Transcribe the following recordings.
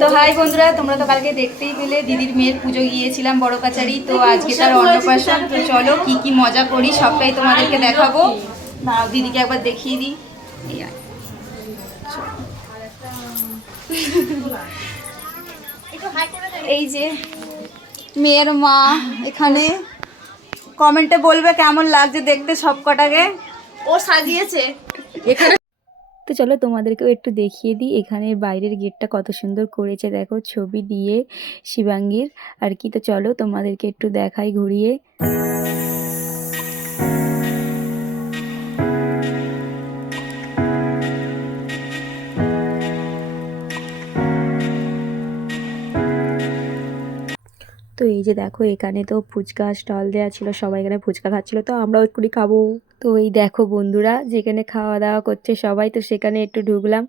তো হাই বন্ধুরা তোমরা তো কালকে দেখতেই পেলে দিদির মেয়ের পুজো গিয়েছিলাম বড় কাছারি তো আজকে তার অন্নপ্রাশন। তো চলো কি কি মজা করি সবটাই তোমাদেরকে দেখাবো। দাঁড়াও দিদিকে একবার দেখিয়ে দিই। এই আর। এই যে মেয়ের মা এখানে কমেন্টে বলবে কেমন লাগছে দেখতে সব কটাকে ও সাজিয়েছে। তো চলো তোমাদেরকেও একটু দেখিয়ে দিই এখানে বাইরের গেটটা কত সুন্দর করেছে। দেখো, ছবি দিয়ে শিবাঙ্গীর। আর কি, তো চলো তোমাদেরকে একটু দেখাই ঘুরিয়ে। তো এই যে দেখো, এখানে তো ফুচকা স্টল দেওয়া ছিল, সবাই এখানে ফুচকা খাচ্ছিল, তো আমরাও একটুখানি খাব। তো এই দেখো বন্ধুরা, যেখানে খাওয়া দাওয়া করছে সবাই, তো সেখানে একটু ঢুকলাম।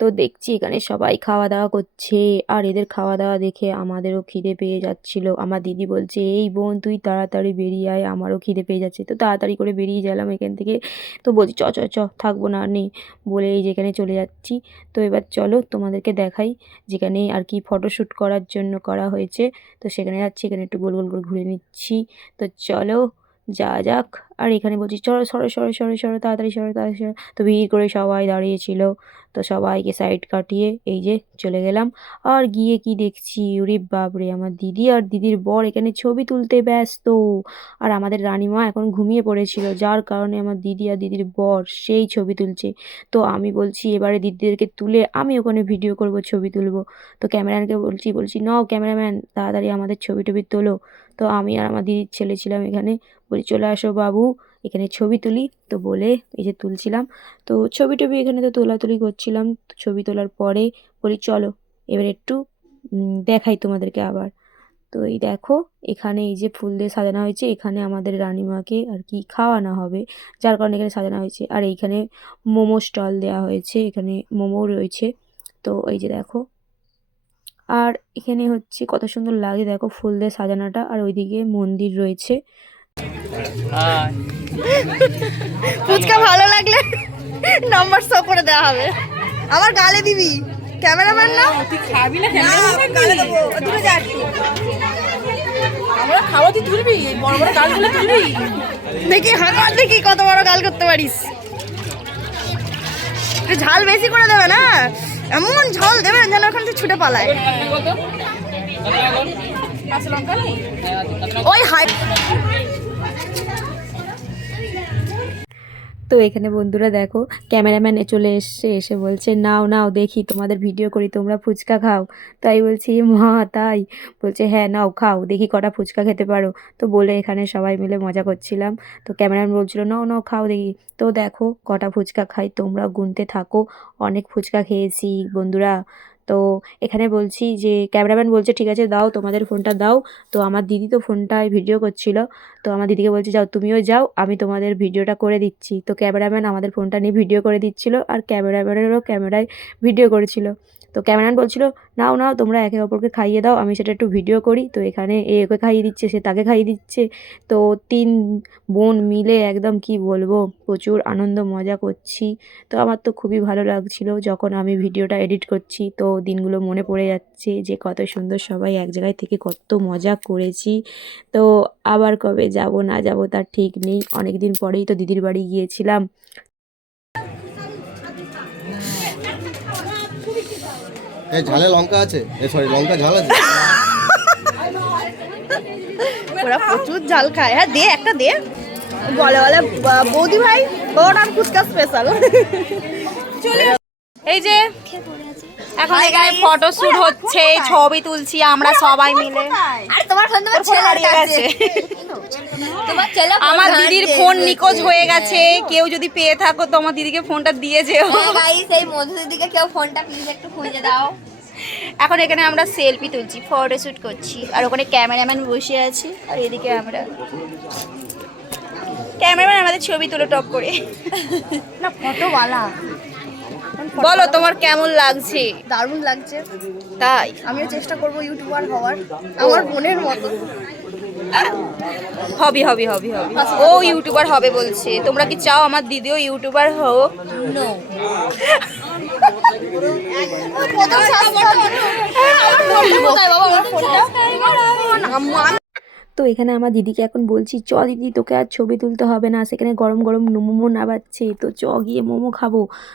তো দেখছি এখানে সবাই খাওয়া দাওয়া করছে। আর এদের খাওয়া দাওয়া দেখে আমাদেরও খিদে পেয়ে যাচ্ছিল। আমার দিদি বলছে, এই বোন, তুই তাড়াতাড়ি বেরিয়ে আয়, আমারও খিদে পেয়ে যাচ্ছে। তো তাড়াতাড়ি করে বেরিয়ে গেলাম এখান থেকে। তো বলছি, চ চ চ, থাকব না নেই। বলে এই যেখানে চলে যাচ্ছি। তো এবার চলো তোমাদেরকে দেখাই যেখানে আর কি ফটোশ্যুট করার জন্য করা হয়েছে। তো সেখানে যাচ্ছি, এখানে একটু গোল গোল করে ঘুরে নিচ্ছি। তো চলো যা যাক। আর এখানে বলছি, চলো, সরো সরো সরো সরো, তাড়াতাড়ি সরো তাড়াতাড়ি সরো। তো ভিড় করে সবাই দাঁড়িয়েছিল। তো সবাইকে সাইড কাটিয়ে এই যে চলে গেলাম। আর গিয়ে কি দেখছি? ওরে বাপরে, আমার দিদি আর দিদির বর এখানে ছবি তুলতে ব্যস্ত। আর আমাদের রানীমা এখন ঘুমিয়ে পড়েছিল, যার কারণে আমার দিদি আর দিদির বর সেই ছবি তুলছে। তো আমি বলছি, এবারে দিদিদেরকে তুলে আমি ওখানে ভিডিও করব, ছবি তুলবো। তো ক্যামেরাম্যানকে বলছি বলছি, নাও ক্যামেরাম্যান, তাড়াতাড়ি আমাদের ছবি টবি তোলো। তো আমি আর আমার দিদির ছেলে ছিলাম এখানে। বলি, চলে আসো বাবু, এখানে ছবি তুলি। তো বলে এই যে তুলছিলাম। তো ছবি টবি এখানে তো তোলাতুলি করছিলাম। ছবি তোলার পরে বলি, চলো, এবার একটু দেখাই তোমাদেরকে আবার। তো এই দেখো, এখানে এই যে ফুল দিয়ে সাজানো হয়েছে। এখানে আমাদের রানীমাকে আর কি খাওয়ানো হবে, যার কারণে এখানে সাজানো হয়েছে। আর এইখানে মোমো স্টল দেওয়া হয়েছে, এখানে মোমো রয়েছে। তো এই যে দেখো আর এখানে হচ্ছে কত সুন্দর লাগে দেখো ফুল দিয়ে সাজানোটা আর ওইদিকে মন্দির রয়েছে। ফুচকা ভালো লাগলে নাম্বার শো করে দেওয়া হবে। আমার গালে দিবি। ক্যামেরাম্যান না? তুই খাবি না গালে দেবো। দূরে যা। আমরা খাওয়া তুই তুলবি? এই বড় বড় গালগুলো তুলবি? দেখি হাঁকার দেখি কত বড় গাল করতে পারিস। ঝাল বেশি করে দেবে না? এমন ঝাল দেবে যেন ওখান থেকে ছুটে পালায়। ওই হাই তো এখানে বন্ধুরা দেখো, ক্যামেরাম্যান চলে এসছে, এসে বলছে, নাও নাও, দেখি, তোমাদের ভিডিও করি, তোমরা ফুচকা খাও। তাই বলছি, মা, তাই? বলছে হ্যাঁ নাও, খাও, দেখি কটা ফুচকা খেতে পারো। তো বলে এখানে সবাই মিলে মজা করছিলাম। তো ক্যামেরাম্যান বলছিল, নাও নাও, খাও, দেখি। তো দেখো, কটা ফুচকা খাই তোমরা গুনতে থাকো, অনেক ফুচকা খেয়েছি, বন্ধুরা। তো এখানে বলছি যে, ক্যামেরাম্যান বলছে, ঠিক আছে, দাও, তোমাদের ফোনটা দাও। তো আমার দিদি তো ফোনটায় ভিডিও করছিল। তো আমার দিদিকে বলছে, যাও, তুমিও যাও, আমি তোমাদের ভিডিওটা করে দিচ্ছি। তো ক্যামেরাম্যান আমাদের ফোনটা নিয়ে ভিডিও করে দিচ্ছিল, আর ক্যামেরাম্যানেরও ক্যামেরায় ভিডিও করেছিল। তো ক্যামেরাম্যান বলছিল, নাও নাও, তোমরা একে অপরকে খাইয়ে দাও, আমি সেটা একটু ভিডিও করি। তো এখানে এ ওকে খাইয়ে দিচ্ছে, সে তাকে খাইয়ে দিচ্ছে। তো তিন বোন মিলে একদম কি বলব, প্রচুর আনন্দ, মজা করছি। তো আমার তো খুবই ভালো লাগছিল যখন আমি ভিডিওটা এডিট করছি। তো দিনগুলো মনে পড়ে যাচ্ছে যে কত সুন্দর সবাই এক জায়গায় থেকে কত মজা করেছি। তো আবার কবে যাব, না যাব তার ঠিক নেই। অনেক দিন পরেই তো দিদির বাড়ি গিয়েছিলাম। এই ঝালে লঙ্কা আছে? এ সরি লঙ্কা ঝাল আছে? ওরা প্রচুর ঝাল খায়। হ্যাঁ দে একটা দে। বলে বলে বৌদি ভাই ফুচকা স্পেশাল এই যে এখন এখানে ফটো শুট হচ্ছে ছবি তুলছি আমরা সবাই মিলে। আর তোমার ফোন তোমার হারিয়ে গেছে। আমার দিদির ফোন নিখোঁজ হয়ে গেছে। কেউ যদি পেয়ে থাকো তো আমার দিদিকে ফোনটা দিয়ে যেও। গাইস এই মধুদিদিকে কেউ ফোনটা প্লিজ একটু খুঁজে দাও। এখন এখানে আমরা সেলফি তুলছি ফটো শুট করছি। আর ওখানে ক্যামেরাম্যান বসে আছে আর এদিকে আমরা ক্যামেরাম্যান আমাদের ছবি তুলে টপ করে। না ফটোওয়ালা বলো তোমার কেমন লাগছে? দারুণ লাগছে। তাই? আমিও চেষ্টা করব ইউটিউবার হওয়ার আমার বোনের মতো। হবি হবি হবি হবি ও ইউটিউবার হবে বলছে। তোমরা কি চাও আমার দিদিও ইউটিউবার হোক? নো প্রথম বাবা আমার ফোনটা তো এখানে আমার দিদিকে এখন বলছি, চ দিদি, তোকে আর ছবি তুলতে হবে না, সেখানে গরম গরম মোমো নাবাচ্ছে তো চ গিয়ে মোমো খাব।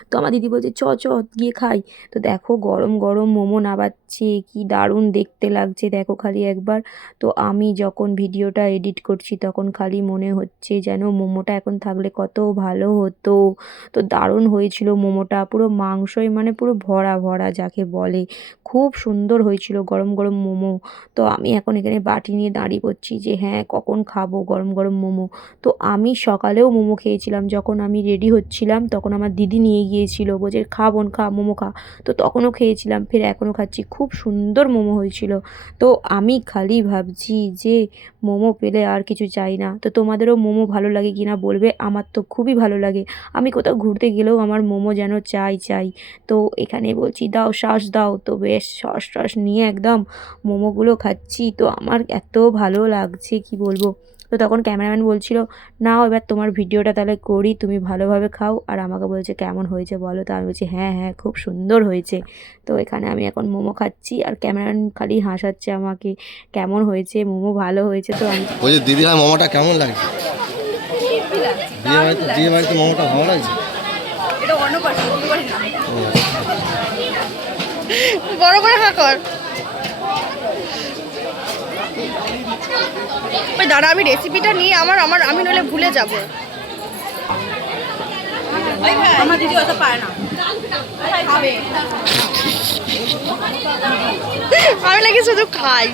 তো আমার দিদি বলছে, চ চ, গিয়ে খাই। তো দেখো গরম গরম মোমো নাবাচ্ছে কি দারুণ দেখতে লাগছে, দেখো খালি একবার। তো আমি যখন ভিডিওটা এডিট করছি, তখন খালি মনে হচ্ছে যেন মোমোটা এখন থাকলে কত ভালো হতো। তো দারুণ হয়েছিল মোমোটা, পুরো মাংসই মানে পুরো ভরা ভরা যাকে বলে। খুব সুন্দর হয়েছিল গরম গরম মোমো। তো আমি এখন এখানে বাটি নিয়ে দাঁড়িয়ে পড়ছি যে হ্যাঁ কখন খাব? গরম গরম মোমো। তো আমি সকালেও মোমো খেয়েছিলাম। যখন আমি রেডি হচ্ছিলাম, তখন আমার দিদি নিয়ে গিয়েছিল, বলছে, খা বোন, খা, মোমো খা। তো তখনও খেয়েছিলাম, ফের এখনও খাচ্ছি। খুব সুন্দর মোমো হয়েছিল। তো আমি খালি ভাবছি যে, মোমো পেলে আর কিছু চাই না। তো তোমাদেরও মোমো ভালো লাগে কি না বলবে? আমার তো খুবই ভালো লাগে। আমি কোথাও ঘুরতে গেলেও আমার মোমো যেন চাই চাই। তো এখানে বলছি, দাও শ্বাস দাও। তো বেশ শ্বাস শ্বাস নিয়ে একদম মোমোগুলো খাচ্ছি। তো আমার এত ভালো লাগছে কি বলব? তো তখন ক্যামেরাম্যান বলছিল নাও এবার তোমার ভিডিওটা তাহলে করি তুমি ভালোভাবে খাও। আর আমাকে বলছে কেমন হয়েছে বলো তো? আমি বলছি হ্যাঁ হ্যাঁ খুব সুন্দর হয়েছে। তো এখানে আমি এখন মোমো খাচ্ছি আর ক্যামেরাম্যান খালি হাসাচ্ছে আমাকে কেমন হয়েছে? মোমো ভালো হয়েছে তো? আমি বলছি দিদি ভাই মোমোটা কেমন লাগছে? বিয়ে বাড়িতে মোমোটা ভালো লাগছে? এটা অন্য বড় কর। ওই দাঁড়া আমি রেসিপিটা নিয়ে আমার আমার আমি নইলে ভুলে যাব। আমার দিদি অত পারে না। আমি নাকি শুধু খাই।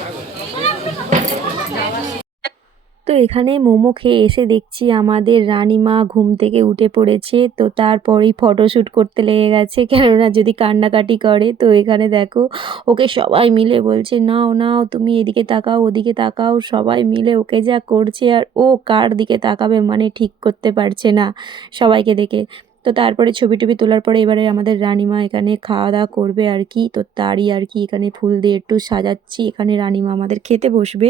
তো এখানে মোমো খেয়ে এসে দেখছি আমাদের রানীমা ঘুম থেকে উঠে পড়েছে। তো তারপরেই ফটোশ্যুট করতে লেগে গেছে। কেননা যদি কান্নাকাটি করে, তো এখানে দেখো, ওকে সবাই মিলে বলছে, নাও নাও, তুমি এদিকে তাকাও, ওদিকে তাকাও। সবাই মিলে ওকে যা করছে আর ও কার দিকে তাকাবে মানে ঠিক করতে পারছে না সবাইকে দেখে। তো তারপরে ছবি টবি তোলার পরে এবারে আমাদের রানীমা এখানে খাওয়া দাওয়া করবে আর কি। তো তারই আর কি এখানে ফুল দিয়ে একটু সাজাচ্ছি। এখানে রানীমা আমাদের খেতে বসবে।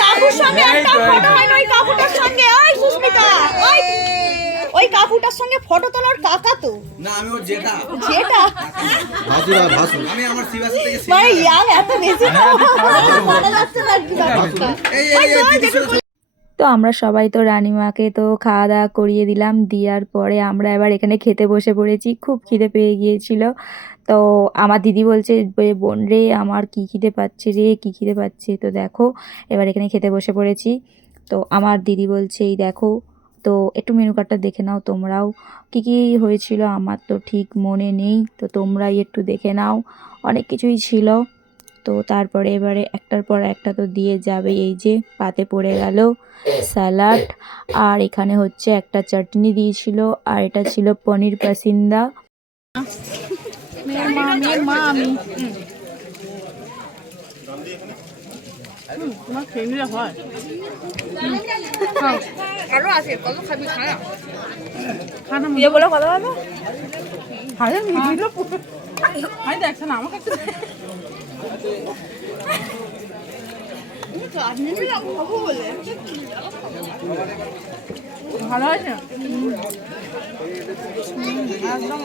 কাকুর সঙ্গে একটা ফটো ওই কাকুটার সঙ্গে ওই সুস্মিতা ওই ওই কাকুটার সঙ্গে ফটো তোলার কাকা তো। না আমি ওর জেঠা। যেটা ভাসু ভাসু আমি আমার সিবাসি থেকে মানে ইয়াং এত বেশি না মনে এই এই এই তো আমরা সবাই তো রানিমাকে তো খাওয়া দাওয়া করিয়ে দিলাম। দেওয়ার পরে আমরা এবার এখানে খেতে বসে পড়েছি। খুব খিদে পেয়ে গিয়েছিল। তো আমার দিদি বলছে বোন রে, আমার কী খিদে পাচ্ছে রে, কী খিদে পাচ্ছে? তো দেখো, এবার এখানে খেতে বসে পড়েছি। তো আমার দিদি বলছে, এই দেখো, তো একটু মেনু কার্ডটা দেখে নাও তোমরাও। কী কী হয়েছিল? আমার তো ঠিক মনে নেই। তো তোমরাই একটু দেখে নাও। অনেক কিছুই ছিল। তো তারপরে এবারে একটার পর একটা তো দিয়ে যাবে। এই যে পাতে পড়ে গেল স্যালাড। আর এখানে হচ্ছে একটা চাটনি দিয়েছিল আর এটা ছিল পনির পাসিন্দা। হয়। খানা খানা বলো কথা বলো খালে দেখছ না আমাকে একটু চাটনি দিলাম খাব বলে ভালো আছে? একদম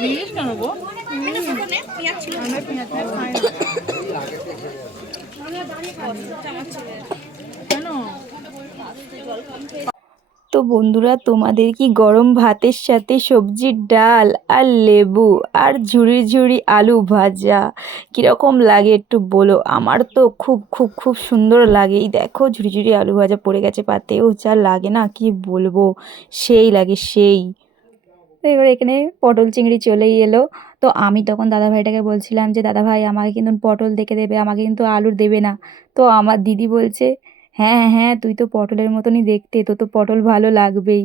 দিয়েছিস কেন? বন্ধুরা, তোমাদের কি গরম ভাতের সাথে সবজির ডাল আর লেবু আর ঝুড়ি ঝুড়ি আলু ভাজা কীরকম লাগে একটু বলো? আমার তো খুব খুব খুব সুন্দর লাগে। এই দেখো ঝুড়ি ঝুড়ি আলু ভাজা পড়ে গেছে পাতে। পাতেও যা লাগে না, কি বলব? সেই লাগে, সেই। তো এবার এখানে পটল চিংড়ি চলেই এলো। তো আমি তখন দাদা ভাইটাকে বলছিলাম যে দাদা ভাই আমাকে কিন্তু পটল দেখে দেবে, আমাকে কিন্তু আলুর দেবে না। তো আমার দিদি বলছে হ্যাঁ হ্যাঁ তুই তো পটলের মতনই দেখতে তো তো পটল ভালো লাগবেই।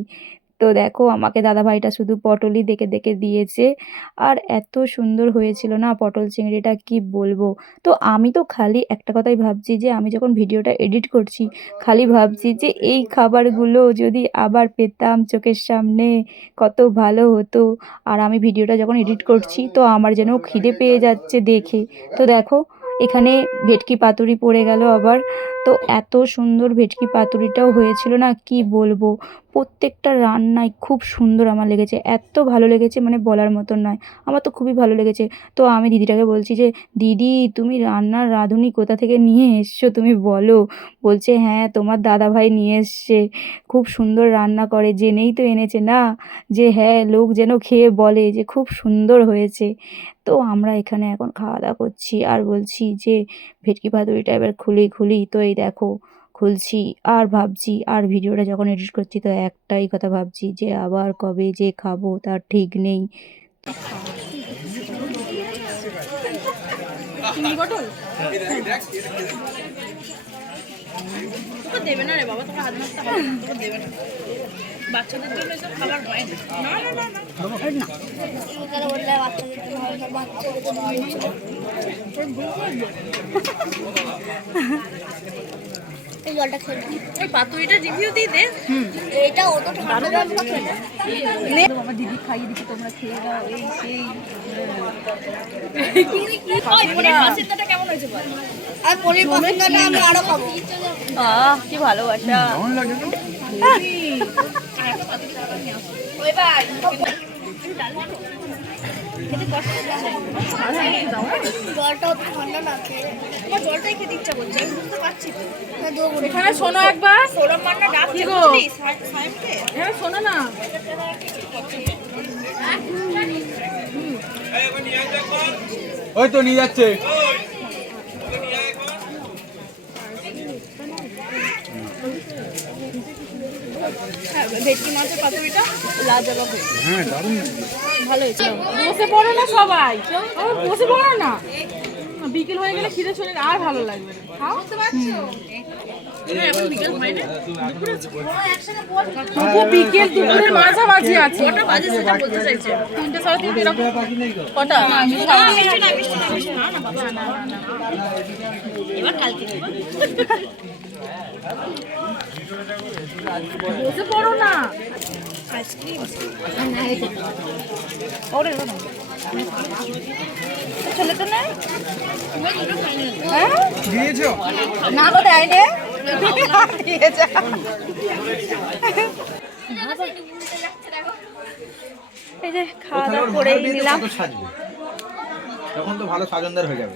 তো দেখো, আমাকে দাদাভাইটা শুধু পটলই দেখে দেখে দিয়েছে। আর এত সুন্দর হয়েছিল না পটল চিংড়িটা, কি বলব? তো আমি তো খালি একটা কথাই ভাবছি যে, আমি যখন ভিডিওটা এডিট করছি, খালি ভাবছি যে, এই খাবারগুলো যদি আবার পেতাম চোখের সামনে, কত ভালো হতো। আর আমি ভিডিওটা যখন এডিট করছি, তো আমার যেন খিদে পেয়ে যাচ্ছে দেখে। তো দেখো, এখানে ভেটকি পাতুরি পড়ে গেল আবার। তো এত সুন্দর ভেটকি পাতুরিটাও হয়েছিল না? কি বলব? প্রত্যেকটা রান্নাই খুব সুন্দর আমার লেগেছে। এত ভালো লেগেছে মানে বলার মতন নয়। আমার তো খুবই ভালো লেগেছে। তো আমি দিদিটাকে বলছি যে, দিদি, তুমি রান্নার রাঁধুনি কোথা থেকে নিয়ে এসছো তুমি বলো? বলছে হ্যাঁ তোমার দাদাভাই নিয়ে এসছে। খুব সুন্দর রান্না করে। জেনেই তো এনেছে না যে হ্যাঁ লোক যেন খেয়ে বলে যে, খুব সুন্দর হয়েছে। তো আমরা এখানে এখন খাওয়া দাওয়া করছি। আর বলছি যে ভেটকি পাতুরিটা এবার খুলি খুলি, তো এই দেখো, খুলছি আর ভাবছি, আর ভিডিওটা যখন এডিট করছি, তো একটাই কথা ভাবছি যে আবার কবে যে খাব তার ঠিক নেই। দেবে না রে বাবা, তোকে হাত তোকে দেবে না। বাচ্চাদের জন্য এসব খাবার হয় না। না না না না। এই জলটা খেয়ে নে। পাতুরিটা রিভিউ দিয়ে দে। এটা অত ঠান্ডা জল না। আমার দিদি খাইয়ে দিচ্ছে তোমরা খেয়ে দাও এই সেই আর কি ভালোবাসা। আমি। শোনো না। ওই তো নিয়ে যাচ্ছে। ভেটকি মাছের পাতুরিটা লাজবাব হয়েছে। হ্যাঁ দারুণ ভালো হয়েছে। বসে পড়ো না সবাই। বসে পড়ো না। বিকেল হয়ে গেলে খিদে চলে আর ভালো লাগবে বিকেল দুপুরের মাঝামাঝি আছে। কটা বাজে সেটা বলতে চাইছে? তিনটে সাড়ে তিনটে এরকম। কটা? এবার কালকে বসে পড়ো না। তো নেই হ্যাঁ দিয়েছ? না তো দেয় নে দিয়ে যা এই যে খাওয়া দাওয়া করেই নিলাম। তখন তো ভালো সাজনদার হয়ে যাবে।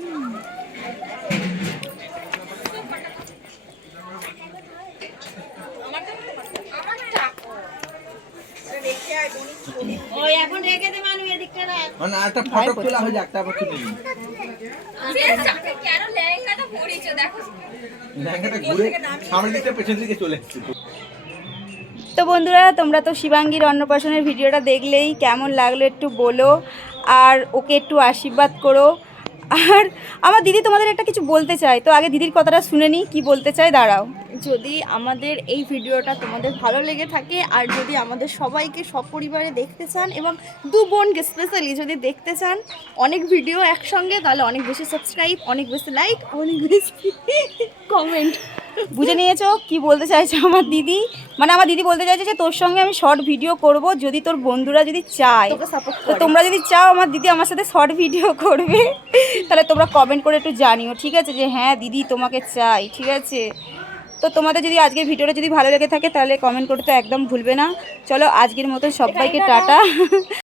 মানে একটা ফটো তোলা হয়ে যাক তারপর তুলে নিই লেহেঙ্গাটা ঘুরে সামনে দিকে পেছন দিকে চলে এসেছে। তো বন্ধুরা তোমরা তো শিবাঙ্গীর অন্নপ্রাশনের ভিডিওটা দেখলেই কেমন লাগল একটু বলো আর ওকে একটু আশীর্বাদ করো। আর আমার দিদি তোমাদের একটা কিছু বলতে চাই তো আগে দিদির কথাটা শুনে নিই, কি বলতে চাই দাঁড়াও। যদি আমাদের এই ভিডিওটা তোমাদের ভালো লেগে থাকে, আর যদি আমাদের সবাইকে সপরিবারে দেখতে চান এবং দু বোনকে স্পেশালি যদি দেখতে চান, অনেক ভিডিও একসঙ্গে, তাহলে অনেক বেশি সাবস্ক্রাইব অনেক বেশি লাইক অনেক বেশি কমেন্ট বুঝে নিয়েছো? কি বলতে চাইছে আমার দিদি? মানে আমার দিদি বলতে চাইছে যে তোর সঙ্গে আমি শর্ট ভিডিও করব যদি তোর বন্ধুরা যদি চায়। তো তোমরা যদি চাও আমার দিদি আমার সাথে শর্ট ভিডিও করবে তাহলে তোমরা কমেন্ট করে একটু জানিও ঠিক আছে? যে হ্যাঁ দিদি তোমাকে চাই ঠিক আছে? তো তোমাদের যদি আজকের ভিডিওটা যদি ভালো লেগে থাকে তাহলে কমেন্ট করতে একদম ভুলবে না। চলো আজকের মতো সবাইকে টাটা।